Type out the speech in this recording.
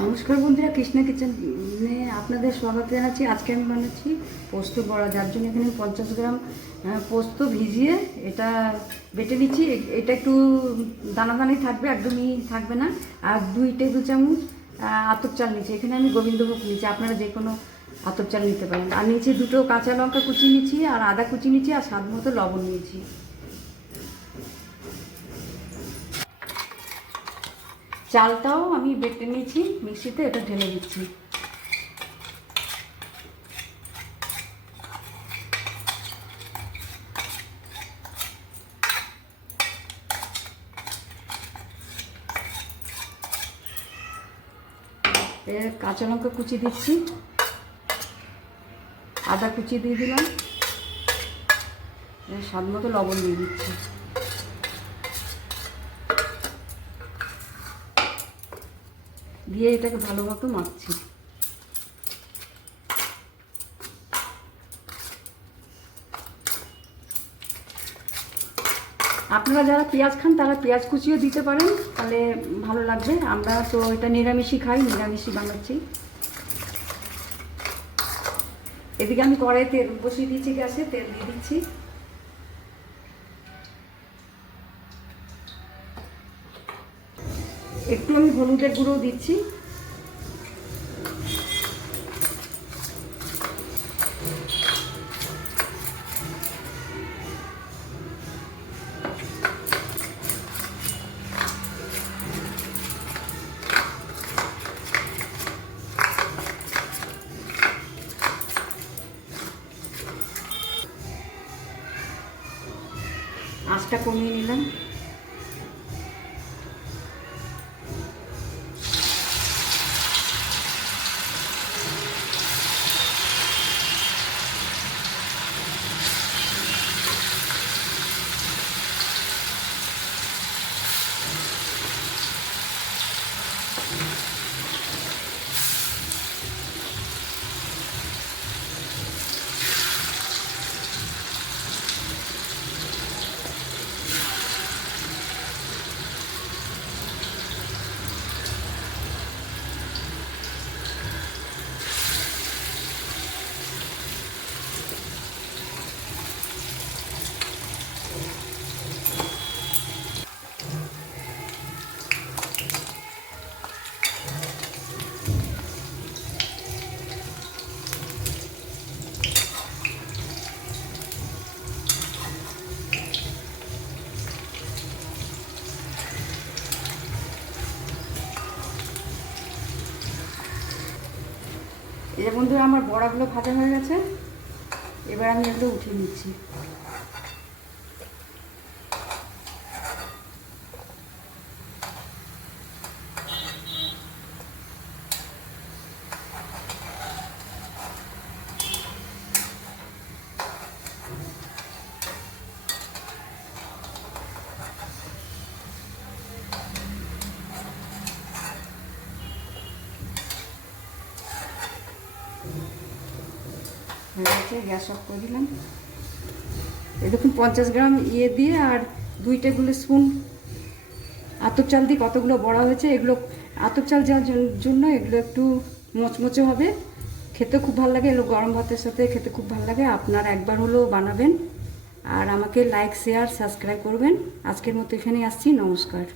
নমস্কার বন্ধুরা, কৃষ্ণা কিচেনে আপনাদের স্বাগত জানাচ্ছি। আজকে আমি বানাচ্ছি পোস্ত বড়া, যার জন্য এখানে 50 গ্রাম পোস্ত ভিজিয়ে এটা বেটে নিচ্ছি। এটা একটু দানা দানাই থাকবে, একদমই থাকবে না। আর 2 টেবিল চামচ আতপ চাল নিচ্ছি। এখানে আমি গোবিন্দভোগ নিচ্ছি, আপনারা যে কোনো আতপ চাল নিতে পারেন। আর নিচে 2টো কাঁচা লঙ্কা কুচি নিচ্ছি, আর আদা কুচি নিচ্ছি, আর স্বাদ মতো লবণ নিয়েছি। চালটাও আমি বেটে নিয়েছি মিক্সিতে, এটা ঢেলে দিচ্ছি। কাঁচা লঙ্কা কুচি দিচ্ছি, আদা কুচি দিয়ে দিলাম, স্বাদ মতো লবণ দিয়ে দিচ্ছি। দিয়ে এটাকে ভালো মতো মাখছি। আপনারা যারা পেঁয়াজ খান তারা পেঁয়াজ কুচিও দিতে পারেন, তাহলে ভালো লাগবে। আমরা তো এটা নিরামিষই খাই, নিরামিষই বানাচ্ছি। এদিকে আমি কড়াই তেল বসিয়ে দিচ্ছি, গ্যাসে তেল দিয়ে দিচ্ছি। একটু আমি হলুদের গুঁড়ো দিচ্ছি। আঁচটা কমিয়ে নিলাম। এই যে বন্ধুরা, আমার বড়াগুলো ভাজা হয়ে গেছে। এবার আমি এগুলো উঠিয়ে নিচ্ছি। গ্যাস অফ করে দিলাম। এই দেখুন 50 গ্রাম দিয়ে আর 2 টেবিল স্পুন আতপ চাল দিয়ে কতগুলো বড়া হয়েছে। এগুলো আতপ চাল যাওয়ার জন্য এগুলো একটু মচমচে হবে, খেতে খুব ভালো লাগে। এগুলো গরম ভাতের সাথে খেতে খুব ভালো লাগে। আপনারা একবার হলেও বানাবেন, আর আমাকে লাইক, শেয়ার, সাবস্ক্রাইব করবেন। আজকের মতো এখানেই আসছি। নমস্কার।